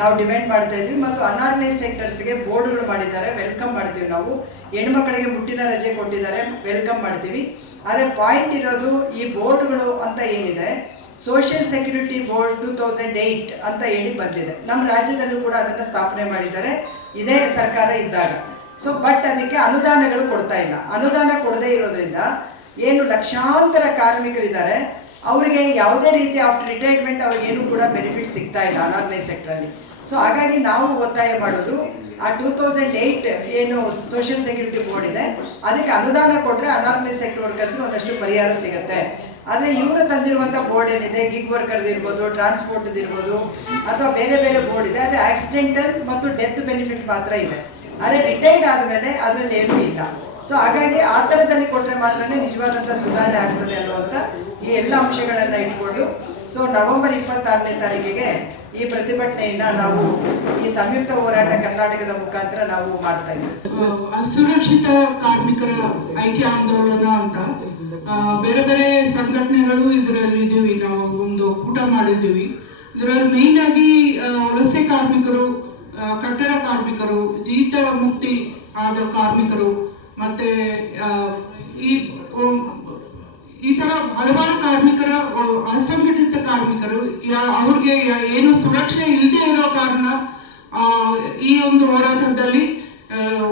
ನಾವು ಡಿಮ್ಯಾಂಡ್ ಮಾಡ್ತಾ ಇದ್ವಿ. ಮತ್ತು ಅನ್ಆರ್ಗನೈಸ್ ಸೆಕ್ಟರ್ಸ್ಗೆ ಬೋರ್ಡ್ಗಳು ಮಾಡಿದ್ದಾರೆ, ವೆಲ್ಕಮ್ ಮಾಡ್ತೀವಿ ನಾವು. ಹೆಣ್ಮಕ್ಳಿಗೆ ಮುಟ್ಟಿನ ರಜೆ ಕೊಟ್ಟಿದ್ದಾರೆ, ವೆಲ್ಕಮ್ ಮಾಡ್ತೀವಿ. ಆದರೆ ಪಾಯಿಂಟ್ ಇರೋದು ಈ ಬೋರ್ಡ್ಗಳು ಅಂತ ಏನಿದೆ, ಸೋಷಿಯಲ್ ಸೆಕ್ಯೂರಿಟಿ ಬೋರ್ಡ್ 2008 ಅಂತ ಹೇಳಿ ಬಂದಿದೆ. ನಮ್ಮ ರಾಜ್ಯದಲ್ಲೂ ಕೂಡ ಅದನ್ನು ಸ್ಥಾಪನೆ ಮಾಡಿದ್ದಾರೆ ಇದೇ ಸರ್ಕಾರ ಇದ್ದಾಗ. ಸೊ ಬಟ್ ಅದಕ್ಕೆ ಅನುದಾನಗಳು ಕೊಡ್ತಾ ಇಲ್ಲ. ಅನುದಾನ ಕೊಡದೇ ಇರೋದ್ರಿಂದ ಏನು ಲಕ್ಷಾಂತರ ಕಾರ್ಮಿಕರಿದ್ದಾರೆ, ಅವರಿಗೆ ಯಾವುದೇ ರೀತಿ ಆಫ್ಟರ್ ರಿಟೈರ್ಮೆಂಟ್ ಅವ್ರಿಗೇನು ಕೂಡ ಬೆನಿಫಿಟ್ ಸಿಗ್ತಾ ಇಲ್ಲ ಅನ್ಆರ್ಗನೈಸ್ ಸೆಕ್ಟರಲ್ಲಿ. ಸೊ ಹಾಗಾಗಿ ನಾವು ಒತ್ತಾಯ ಮಾಡೋದು, ಆ 2008 ಏನು ಸೋಷಿಯಲ್ ಸೆಕ್ಯೂರಿಟಿ ಬೋರ್ಡ್ ಇದೆ ಅದಕ್ಕೆ ಅನುದಾನ ಕೊಟ್ಟರೆ ಅನ್ಆರ್ಗನೈಸ್ ಸೆಕ್ಟರ್ ವರ್ಕರ್ಸ್ಗೆ ಒಂದಷ್ಟು ಪರಿಹಾರ ಸಿಗುತ್ತೆ. ಆದರೆ ಇವರು ತಂದಿರುವಂಥ ಬೋರ್ಡ್ ಏನಿದೆ, ಗಿಗ್ ವರ್ಕರ್ದು ಇರ್ಬೋದು, ಟ್ರಾನ್ಸ್ಪೋರ್ಟ್ದು ಇರ್ಬೋದು, ಅಥವಾ ಬೇರೆ ಬೇರೆ ಬೋರ್ಡ್ ಇದೆ, ಅದು ಆಕ್ಸಿಡೆಂಟಲ್ ಮತ್ತು ಡೆತ್ ಬೆನಿಫಿಟ್ ಮಾತ್ರ ಇದೆ. ಆದರೆ ರಿಟೈರ್ಡ್ ಆದಮೇಲೆ ಅದರಲ್ಲಿ ಏನೂ ಇಲ್ಲ. ಸೊ ಹಾಗಾಗಿ ಆ ಥರದಲ್ಲಿ ಕೊಟ್ಟರೆ ಮಾತ್ರ ನಿಜವಾದಂಥ ಸುಧಾರಣೆ ಆಗ್ತದೆ ಅನ್ನುವಂಥ ಈ ಎಲ್ಲ ಅಂಶಗಳನ್ನು ಇಟ್ಕೊಂಡು ಸೊ ನವೆಂಬರ್ 26ನೇ ತಾರೀಕಿಗೆ ಈ ಪ್ರತಿಭಟನೆಯನ್ನು ನಾವು ಈ ಸಂಯುಕ್ತ ಹೋರಾಟ ಕರ್ನಾಟಕದ ಮುಖಾಂತರ ನಾವು ಮಾಡ್ತಾ ಇದ್ದೀವಿ. ಅಸುರಕ್ಷಿತ ಕಾರ್ಮಿಕರ ಐಕ್ಯ ಆಂದೋಲನ ಅಂತ ಬೇರೆ ಬೇರೆ ಸಂಘಟನೆಗಳು ಇದರಲ್ಲಿ ಇದ್ದೀವಿ. ನಾವು ಒಂದು ಕೂಟ ಮಾಡಿದ್ದೀವಿ. ಇದರಲ್ಲಿ ಮೇನ್ ಆಗಿ ವಲಸೆ ಕಾರ್ಮಿಕರು, ಕಟ್ಟಡ ಕಾರ್ಮಿಕರು, ಜೀತ ಮುಕ್ತಿ ಆದ ಕಾರ್ಮಿಕರು, ಮತ್ತೆ ಈ ತರ ಹಲವಾರು ಕಾರ್ಮಿಕರ, ಅಸಂಘಟಿತ ಕಾರ್ಮಿಕರು, ಅವ್ರಿಗೆ ಏನು ಸುರಕ್ಷೆ ಇಲ್ಲದೆ ಇರೋ ಕಾರಣ ಈ ಒಂದು ಹೋರಾಟದಲ್ಲಿ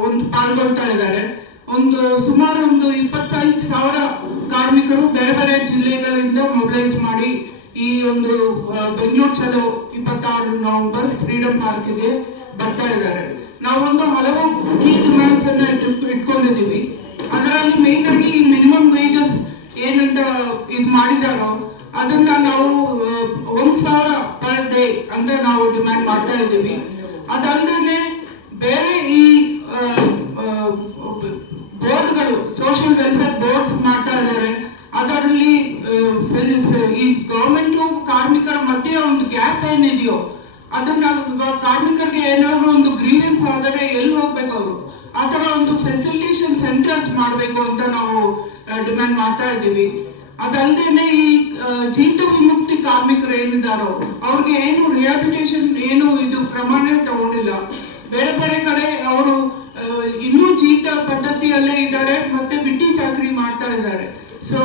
ಒಂದು ಪಾಲ್ಗೊಳ್ತಾ ಇದ್ದಾರೆ. ಸುಮಾರು 25,000 ಕಾರ್ಮಿಕರು ಬೇರೆ ಬೇರೆ ಜಿಲ್ಲೆಗಳಿಂದ ಮೊಬಿಲೈಸ್ ಮಾಡಿ ಈ ಒಂದು ಬೆಂಗಳೂರು ಚಲೋ 26 ನವೆಂಬರ್ ಫ್ರೀಡಂ ಪಾರ್ಕ್ಗೆ ಬರ್ತಾ ಇದ್ದಾರೆ. ನಾವೊಂದು ಹಲವು ಕೀ ಡಿಮ್ಯಾಂಡ್ಸ್ ಅನ್ನ ಇಟ್ಕೊಂಡಿದ್ದೀವಿ. ಅದರಲ್ಲಿ ಮೇನ್ ಆಗಿ ಮಿನಿಮಮ್ ವೇಜಸ್ ಏನಂತ ಇದು ಮಾಡಿದಾರೋ ಅದನ್ನ ನಾವು 1,000 ಪರ್ ಡೇ ಅಂತ ನಾವು ಡಿಮ್ಯಾಂಡ್ ಮಾಡ್ತಾ ಇದ್ದೀವಿ. ಅದಲ್ಲದೆ ಬೇರೆ ಈ ಬೋರ್ಡ್ಗಳು, ಸೋಷಿಯಲ್ ವೆಲ್ಫೇರ್ ಬೋರ್ಡ್ಸ್ ಮಾಡ್ತಾ ಇದ್ದಾರೆ. ಅದರಲ್ಲಿ ಈ ಗವರ್ಮೆಂಟು ಕಾರ್ಮಿಕರ ಮಧ್ಯೆ ಒಂದು ಗ್ಯಾಪ್ ಏನಿದೆಯೋ ಅದನ್ನ ಕಾರ್ಮಿಕರಿಗೆ ಏನಾದ್ರು ಒಂದು ಗ್ರೀವೆನ್ಸ್ ಆದರೆ ಎಲ್ಲಿ ಹೋಗ್ಬೇಕು ಅವರು, ಆ ತರ ಒಂದು ಫೆಸಿಲಿಟೇಷನ್ ಸೆಂಟರ್ಸ್ ಮಾಡಬೇಕು ಅಂತ ನಾವು ಡಿಮ್ಯಾಂಡ್ ಮಾಡ್ತಾ ಇದ್ದೀವಿ. ಅದಲ್ಲದೆ ಈ ಜೀತ ವಿಮುಕ್ತಿ ಕಾರ್ಮಿಕರು ಏನಿದಾರೋ ಅವ್ರಿಗೆ ಏನು ರಿಹಾಬಿಲಿಟೇಷನ್ ಏನು ಇದು ಪ್ರಮಾಣ ತಗೊಂಡಿಲ್ಲ. ಬೇರೆ ಬೇರೆ ಕಡೆ ಅವರು ಇನ್ನೂ ಜೀತ ಪದ್ಧತಿಯಲ್ಲೇ ಇದ್ದಾರೆ, ಮತ್ತೆ ಬಿಟ್ಟಿ ಚಾಕರಿ ಮಾಡ್ತಾ ಇದ್ದಾರೆ. ಸೊ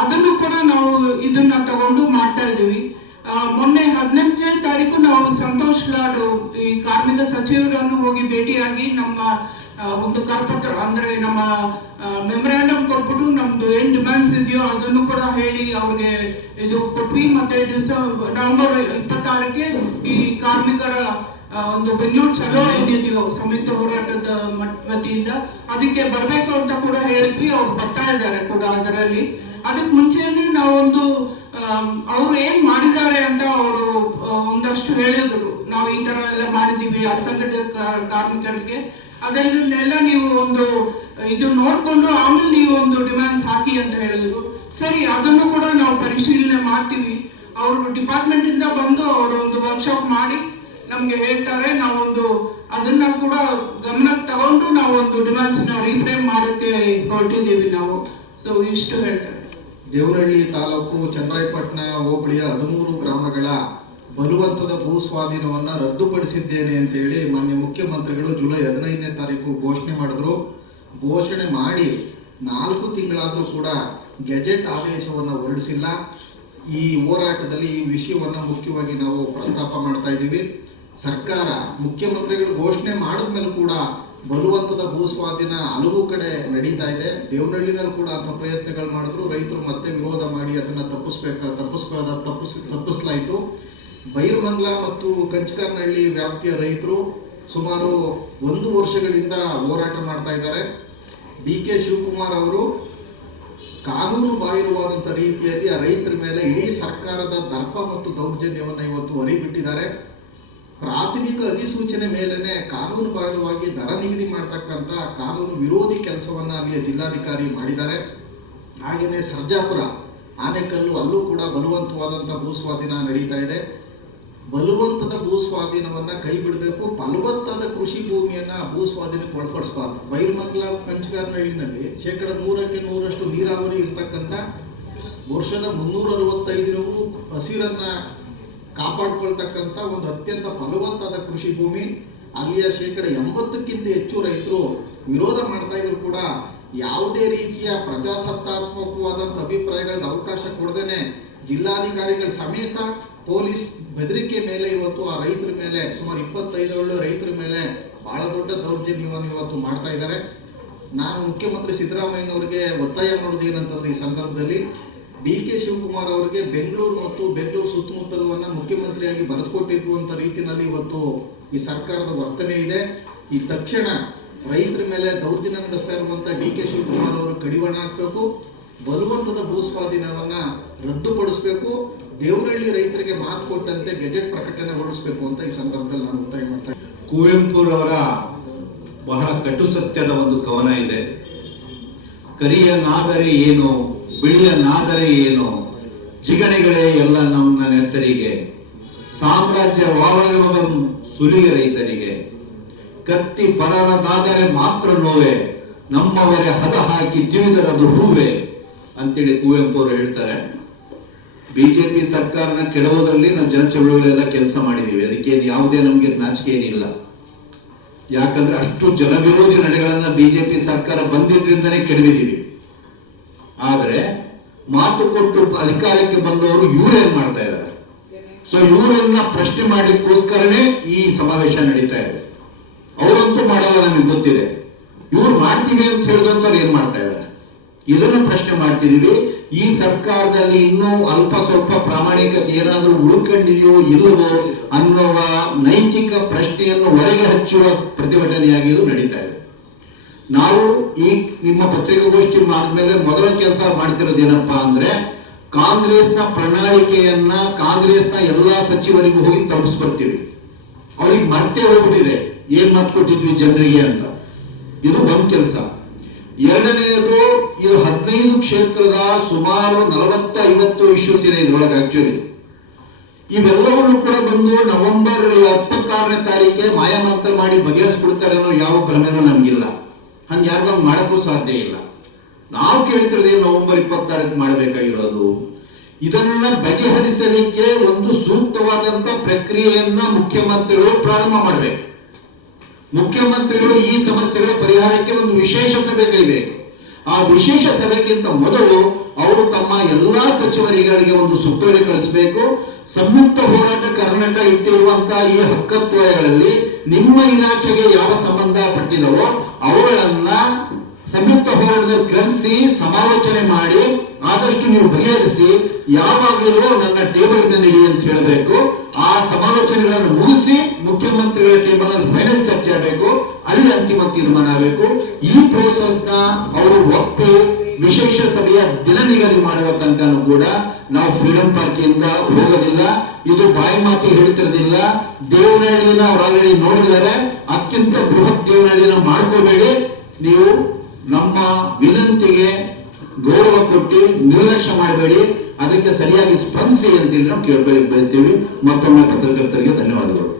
ಅದನ್ನು ಕೂಡ ನಾವು ಇದನ್ನ ತಗೊಂಡು ಮಾಡ್ತಾ ಇದ್ದೀವಿ. ಮೊನ್ನೆ 18ನೇ ತಾರೀಕು ನಾವು ಸಂತೋಷ್ ಲಾಡ್ ಈ ಕಾರ್ಮಿಕ ಸಚಿವರನ್ನು ಹೋಗಿ ಭೇಟಿಯಾಗಿ ನಮ್ಮ ಒಂದು ಕರ್ಪತ್ರ ಅಂದ್ರೆ ನಮ್ಮ ಮೆಮೊರಾಂಡಮ್ ಕೊಟ್ಬಿಟ್ಟು ನಮ್ದು ಏನ್ ಡಿಮ್ಯಾಂಡ್ಸ್ ಇದೆಯೋ ಅದನ್ನು ಕೂಡ ಹೇಳಿ ಅವ್ರಿಗೆ ಇದು ಕೊಟ್ವಿ. ಮತ್ತೆ ನವೆಂಬರ್ 26ಕ್ಕೆ ಈ ಕಾರ್ಮಿಕರ ಒಂದು ಬೆಂಗಳೂರು ಚಲೋ ಏನಿದೆಯೋ ಸಂಯುಕ್ತ ಹೋರಾಟದ ವತಿಯಿಂದ ಅದಕ್ಕೆ ಬರ್ಬೇಕು ಅಂತ ಕೂಡ ಹೇಳಿದ್ವಿ. ಅವ್ರು ಬರ್ತಾ ಇದ್ದಾರೆ ಕೂಡ ಅದರಲ್ಲಿ. ಅದಕ್ಕೆ ಮುಂಚೆನೆ ನಾವೊಂದು ಅವ್ರು ಏನ್ ಮಾಡಿದ್ದಾರೆ ಅಂತ ಅವರು ಒಂದಷ್ಟು ಹೇಳಿದ್ರು. ನಾವು ಈ ತರ ಎಲ್ಲ ಮಾಡಿದೀವಿ ಅಸಂಘಟಿತ ಕಾರ್ಮಿಕರಿಗೆ, ಅದನ್ನೆಲ್ಲ ನೀವು ಒಂದು ಇದು ನೋಡ್ಕೊಂಡು ಆಮೇಲೆ ನೀವು ಒಂದು ಡಿಮ್ಯಾಂಡ್ಸ್ ಹಾಕಿ ಅಂತ ಹೇಳಿದ್ರು. ಸರಿ, ಅದನ್ನು ಕೂಡ ನಾವು ಪರಿಶೀಲನೆ ಮಾಡ್ತೀವಿ. ಅವರು ಡಿಪಾರ್ಟ್ಮೆಂಟ್ ಇಂದ ಬಂದು ಅವರು ಒಂದು ವರ್ಕ್ಶಾಪ್ ಮಾಡಿ ನಮ್ಗೆ ಹೇಳ್ತಾರೆ. ನಾವೊಂದು ಅದನ್ನ ಕೂಡ ಗಮನಕ್ಕೆ ತಗೊಂಡು ನಾವು ಒಂದು ಡಿಮ್ಯಾಂಡ್ಸ್ ನ ರೀಫ್ರೇಮ್ ಮಾಡೋಕೆ ಹೊರಟಿದ್ದೀವಿ ನಾವು. ಸೊ ಇಷ್ಟು ಹೇಳ್ತಾರೆ. ದೇವರಹಳ್ಳಿ ತಾಲೂಕು ಚನ್ನರಾಯಪಟ್ಟಣ ಹೋಬಳಿಯ 13 ಗ್ರಾಮಗಳ ಬಲವಂತದ ಭೂ ಸ್ವಾಧೀನವನ್ನ ರದ್ದುಪಡಿಸಿದ್ದೇನೆ ಅಂತ ಹೇಳಿ ಮಾನ್ಯ ಮುಖ್ಯಮಂತ್ರಿಗಳು ಜುಲೈ 15ನೇ ತಾರೀಕು ಘೋಷಣೆ ಮಾಡಿದ್ರು. ಘೋಷಣೆ ಮಾಡಿ 4 ತಿಂಗಳಾದರೂ ಕೂಡ ಗೆಜೆಟ್ ಆದೇಶವನ್ನು ಹೊರಡಿಸಿಲ್ಲ. ಈ ಹೋರಾಟದಲ್ಲಿ ಈ ವಿಷಯವನ್ನು ಮುಖ್ಯವಾಗಿ ನಾವು ಪ್ರಸ್ತಾಪ ಮಾಡ್ತಾ ಇದ್ದೀವಿ. ಸರ್ಕಾರ ಮುಖ್ಯಮಂತ್ರಿಗಳು ಘೋಷಣೆ ಮಾಡಿದ್ಮೇಲೆ ಕೂಡ ಬಲವಂತದ ಭೂಸ್ವಾಧೀನ ಹಲವು ಕಡೆ ನಡೀತಾ ಇದೆ. ದೇವನಹಳ್ಳಿನಲ್ಲಿ ಕೂಡ ಅಂಥ ಪ್ರಯತ್ನಗಳು ಮಾಡಿದ್ರು, ರೈತರು ಮತ್ತೆ ವಿರೋಧ ಮಾಡಿ ಅದನ್ನು ತಪ್ಪಿಸಲಾಯಿತು. ಬೈರಮಂಗಲ ಮತ್ತು ಕಂಚಗಾರನಹಳ್ಳಿ ವ್ಯಾಪ್ತಿಯ ರೈತರು ಸುಮಾರು 1 ವರ್ಷಗಳಿಂದ ಹೋರಾಟ ಮಾಡ್ತಾ ಇದ್ದಾರೆ. DK ಶಿವಕುಮಾರ್ ಅವರು ಕಾನೂನು ಬಾಹಿರವಾದಂಥ ರೀತಿಯಲ್ಲಿ ಆ ರೈತರ ಮೇಲೆ ಇಡೀ ಸರ್ಕಾರದ ದರ್ಪ ಮತ್ತು ದೌರ್ಜನ್ಯವನ್ನು ಇವತ್ತು ಹೊರಿಬಿಟ್ಟಿದ್ದಾರೆ. ಪ್ರಾಥಮಿಕ ಅಧಿಸೂಚನೆ ಮೇಲೇನೆ ಕಾನೂನು ಬಾಹಿರವಾಗಿ ದರ ನಿಗದಿ ಮಾಡ್ತಕ್ಕಂಥ ಕಾನೂನು ವಿರೋಧಿ ಕೆಲಸವನ್ನು ಅಲ್ಲಿಯ ಜಿಲ್ಲಾಧಿಕಾರಿ ಮಾಡಿದ್ದಾರೆ. ಹಾಗೆಯೇ ಸರ್ಜಾಪುರ, ಆನೆಕಲ್ಲು, ಅಲ್ಲೂ ಕೂಡ ಬಲವಂತವಾದಂಥ ಭೂಸ್ವಾಧೀನ ನಡೀತಾ ಇದೆ. ಬಲವಂತದ ಭೂಸ್ವಾಧೀನವನ್ನು ಕೈ ಬಿಡಬೇಕು, ಫಲವತ್ತಾದ ಕೃಷಿ ಭೂಮಿಯನ್ನು ಭೂಸ್ವಾಧೀನಕ್ಕೆ ಒಳಪಡಿಸಬಾರ್ದು. ಬೈರಮಂಗಲ ಕಂಚಗಾರನಹಳ್ಳಿನಲ್ಲಿ 100% ನೀರಾವರಿ ಇರ್ತಕ್ಕಂಥ, ವರ್ಷದ 365 ದಿನವೂ ಹಸಿರನ್ನು ಕಾಪಾಡಿಕೊಳ್ತಕ್ಕಂಥ ಒಂದು ಅತ್ಯಂತ ಫಲವತ್ತಾದ ಕೃಷಿ ಭೂಮಿ. ಅಲ್ಲಿಯ 80%ಕ್ಕಿಂತ ಹೆಚ್ಚು ರೈತರು ವಿರೋಧ ಮಾಡ್ತಾ ಇದ್ರು ಕೂಡ ಯಾವುದೇ ರೀತಿಯ ಪ್ರಜಾಸತ್ತಾತ್ಮಕವಾದಂಥ ಅಭಿಪ್ರಾಯಗಳಿಗೆ ಅವಕಾಶ ಕೊಡದೇನೆ ಜಿಲ್ಲಾಧಿಕಾರಿಗಳ ಸಮೇತ ಪೊಲೀಸ್ ಬೆದರಿಕೆ ಮೇಲೆ ಇವತ್ತು ಆ ರೈತರ ಮೇಲೆ ಸುಮಾರು 25 ರೈತರ ಮೇಲೆ ಬಹಳ ದೊಡ್ಡ ದೌರ್ಜನ್ಯವನ್ನು ಇವತ್ತು ಮಾಡ್ತಾ ಇದ್ದಾರೆ. ನಾನು ಮುಖ್ಯಮಂತ್ರಿ ಸಿದ್ದರಾಮಯ್ಯನವರಿಗೆ ಒತ್ತಾಯ ಮಾಡೋದು ಏನಂತಂದ್ರೆ, ಈ ಸಂದರ್ಭದಲ್ಲಿ DK ಶಿವಕುಮಾರ್ ಅವರಿಗೆ ಬೆಂಗಳೂರು ಮತ್ತು ಬೆಂಗಳೂರು ಸುತ್ತಮುತ್ತಲವನ್ನು ಮುಖ್ಯಮಂತ್ರಿಯಾಗಿ ಬರೆದುಕೊಟ್ಟಿರುವಂಥ ರೀತಿಯಲ್ಲಿ ಇವತ್ತು ಈ ಸರ್ಕಾರದ ವರ್ತನೆ ಇದೆ. ಈ ತಕ್ಷಣ ರೈತರ ಮೇಲೆ ದೌರ್ಜನ್ಯ ನಡೆಸ್ತಾ ಇರುವಂಥ DK ಶಿವಕುಮಾರ್ ಅವರು ಕಡಿವಾಣ ಹಾಕಬೇಕು, ಬಲವಂತದ ಭೂಸ್ವಾಧೀನವನ್ನು ರದ್ದುಪಡಿಸಬೇಕು, ದೇವನಹಳ್ಳಿ ರೈತರಿಗೆ ಮಾತು ಕೊಟ್ಟಂತೆ ಗೆಜೆಟ್ ಪ್ರಕಟಣೆ ಹೊರಡಿಸಬೇಕು ಅಂತ ಈ ಸಂದರ್ಭದಲ್ಲಿ ನಾನು ಒತ್ತಾಯ ಮಾಡ್ತಾ ಇದ್ದೀನಿ. ಕುವೆಂಪುರವರ ಬಹಳ ಕಟು ಸತ್ಯದ ಒಂದು ಕವನ ಇದೆ. ಕರಿಯ ನಾದರೆ ಏನು, ಬಿಳಿಯ ನಾದರೆ ಏನು, ಜಿಗಣೆಗಳೇ ಎಲ್ಲ ನಮ್ಮ ನೆತ್ತರಿಗೆ, ಸಾಮ್ರಾಜ್ಯ ವಾವಯುವ ಸುಲಿಗೆ ರೈತರಿಗೆ, ಕತ್ತಿ ಪರರದಾದರೆ ಮಾತ್ರ ನೋವೆ, ನಮ್ಮವರೇ ಹದ ಹಾಕಿ ತಿವಿದರದು ಹೂವೆ ಅಂತೇಳಿ ಕುವೆಂಪು ಅವರು ಹೇಳ್ತಾರೆ. ಬಿಜೆಪಿ ಸರ್ಕಾರನ ಕೆಡವುವುದರಲ್ಲಿ ನಾವು ಜನಚಳವಳಿಯೆಲ್ಲ ಕೆಲಸ ಮಾಡಿದ್ದೀವಿ. ಅದಕ್ಕೆ ಯಾವುದೇ ನಮಗೆ ನಾಚಿಕೆ ಏನಿಲ್ಲ. ಯಾಕಂದ್ರೆ ಅಷ್ಟು ಜನವಿರೋಧಿ ನಡೆಗಳನ್ನ ಬಿಜೆಪಿ ಸರ್ಕಾರ ಬಂದಿದ್ರಿಂದನೇ ಕೆಡವಿದ್ದೀವಿ. ಆದರೆ ಮಾತು ಕೊಟ್ಟು ಅಧಿಕಾರಕ್ಕೆ ಬಂದವರು ಇವರೇನ್ ಮಾಡ್ತಾ ಇದ್ದಾರೆ? ಸೊ ಇವರನ್ನ ಪ್ರಶ್ನೆ ಮಾಡ್ಲಿಕ್ಕೋಸ್ಕರನೇ ಈ ಸಮಾವೇಶ ನಡೀತಾ ಇದೆ. ಅವರಂತೂ ಮಾಡಲ್ಲ, ನಮಗೆ ಗೊತ್ತಿದೆ. ಇವ್ರು ಮಾಡ್ತೀವಿ ಅಂತ ಹೇಳಿದಂತವ್ರು ಏನ್ ಮಾಡ್ತಾ ಇದ್ದಾರೆ ಇದನ್ನು ಪ್ರಶ್ನೆ ಮಾಡ್ತಿದೀವಿ. ಈ ಸರ್ಕಾರದಲ್ಲಿ ಇನ್ನೂ ಅಲ್ಪ ಸ್ವಲ್ಪ ಪ್ರಾಮಾಣಿಕತೆ ಏನಾದರೂ ಉಳ್ಕೊಂಡಿದೆಯೋ ಇಲ್ಲವೋ ಅನ್ನುವ ನೈತಿಕ ಪ್ರಶ್ನೆಯನ್ನು ಹೊರಗೆ ಹಚ್ಚುವ ಪ್ರತಿಭಟನೆಯಾಗಿ ಇದು ನಡೀತಾ ಇದೆ. ನಾವು ಈ ನಿಮ್ಮ ಪತ್ರಿಕಾಗೋಷ್ಠಿ ಮಾಡಿದ್ಮೇಲೆ ಮೊದಲ ಕೆಲಸ ಮಾಡ್ತಿರೋದು ಏನಪ್ಪಾ ಅಂದ್ರೆ, ಕಾಂಗ್ರೆಸ್ನ ಪ್ರಣಾಳಿಕೆಯನ್ನ ಕಾಂಗ್ರೆಸ್ನ ಎಲ್ಲಾ ಸಚಿವರಿಗೂ ಹೋಗಿ ತಲುಪಿಸ್ಬರ್ತೀವಿ. ಅವ್ರಿಗೆ ಮರ್ತೇ ಹೋಗ್ಬಿಟ್ಟಿದೆ ಏನ್ ಮಾತು ಕೊಟ್ಟಿದ್ವಿ ಜನರಿಗೆ ಅಂತ. ಇದು ಒಂದ್ ಕೆಲಸ. ಎರಡನೆಯದು, ಇದು 15 ಕ್ಷೇತ್ರದ ಸುಮಾರು 40-50 ಇಶ್ಯೂಸ್ ಇದೆ ಇದ್ರೊಳಗೆ. ಆಕ್ಚುಲಿ ಇವೆಲ್ಲವನ್ನು ಕೂಡ ಬಂದು ನವೆಂಬರ್ 26ನೇ ತಾರೀಕೆ ಮಾಯಾಮಂತ್ರ ಮಾಡಿ ಬಗೆಹರಿಸ್ಬಿಡ್ತಾರೆ ಅನ್ನೋ ಯಾವ ಭ್ರಮೆನೂ ನಮಗಿಲ್ಲ. ಹಂಗೆ ಯಾರು ಮಾಡಕ್ಕೂ ಸಾಧ್ಯ ಇಲ್ಲ. ನಾವು ಕೇಳ್ತಿರೋದೇ ನವೆಂಬರ್ 26 ಮಾಡಬೇಕಾಗಿರೋದು. ಇದನ್ನ ಬಗೆಹರಿಸಲಿಕ್ಕೆ ಒಂದು ಸೂಕ್ತವಾದಂತ ಪ್ರಕ್ರಿಯೆಯನ್ನ ಮುಖ್ಯಮಂತ್ರಿಗಳು ಪ್ರಾರಂಭ ಮಾಡಬೇಕು. ಮುಖ್ಯಮಂತ್ರಿಗಳು ಈ ಸಮಸ್ಯೆಗಳ ಪರಿಹಾರಕ್ಕೆ ಒಂದು ವಿಶೇಷ ಸಭೆ ಕರೆಯಬೇಕು. ಆ ವಿಶೇಷ ಸಭೆಗಿಂತ ಮೊದಲು ಅವರು ತಮ್ಮ ಎಲ್ಲಾ ಸಚಿವರುಗಳಿಗೆ ಒಂದು ಸುತ್ತೋಲೆ ಕಳಿಸಬೇಕು. ಸಂಯುಕ್ತ ಹೋರಾಟ ಕರ್ನಾಟಕ ಇಟ್ಟಿರುವಂತಹ ಈ ಹಕ್ಕತ್ವಯಗಳಲ್ಲಿ ನಿಮ್ಮ ಇಲಾಖೆಗೆ ಯಾವ ಸಂಬಂಧಪಟ್ಟಿದವೋ ಅವುಗಳನ್ನ ಸಂಯುಕ್ತ ಹೋರಾಟದಲ್ಲಿ ಕರೆಸಿ ಸಮಾಲೋಚನೆ ಮಾಡಿ ಆದಷ್ಟು ನೀವು ಬಗೆಹರಿಸಿ ಯಾವಾಗಲೂ ನನ್ನ ಟೇಬಲ್ ನಲ್ಲಿ ಇಡಿ ಅಂತ ಹೇಳಬೇಕು. ಆ ಸಮಾಲೋಚನೆಗಳನ್ನು ಮುಗಿಸಿ ಮುಖ್ಯಮಂತ್ರಿಗಳ ಟೇಬಲ್ ಅಲ್ಲಿ ಫೈನಲ್ ಚರ್ಚೆ ಆಗಬೇಕು, ಅಲ್ಲಿ ಅಂತಿಮ ತೀರ್ಮಾನ ಆಗಬೇಕು. ಈ ಪ್ರೋಸೆಸ್ ನ ಅವರು ಒಪ್ಪಿ ವಿಶೇಷ ಸಭೆಯ ದಿನ ನಿಗದಿ ಮಾಡುವ ತನಕನೂ ಕೂಡ ನಾವು ಫ್ರೀಡಂ ಪಾರ್ಕ್ ಇಂದ ಹೋಗೋದಿಲ್ಲ. ಇದು ಬಾಯಿ ಮಾತು ಹೇಳ್ತಿರೋದಿಲ್ಲ. ದೇವನಹಳ್ಳಿನ ಅವ್ರು ಆಲ್ರೆಡಿ ನೋಡಿದ್ದಾರೆ. ಅತ್ಯಂತ ಬೃಹತ್ ದೇವನಹಳ್ಳಿನ ಮಾಡ್ಕೋಬೇಡಿ. ನೀವು ನಮ್ಮ ವಿನಂತಿಗೆ ಗೌರವ ಕೊಟ್ಟು ನಿರ್ಲಕ್ಷ್ಯ ಮಾಡಬೇಡಿ, ಅದಕ್ಕೆ ಸರಿಯಾಗಿ ಸ್ಪಂದಿಸಿ ಅಂತೇಳಿ ನಾವು ಕೇಳಬೇಕು ಬಯಸ್ತೀವಿ. ಮತ್ತೊಮ್ಮೆ ಪತ್ರಕರ್ತರಿಗೆ ಧನ್ಯವಾದಗಳು.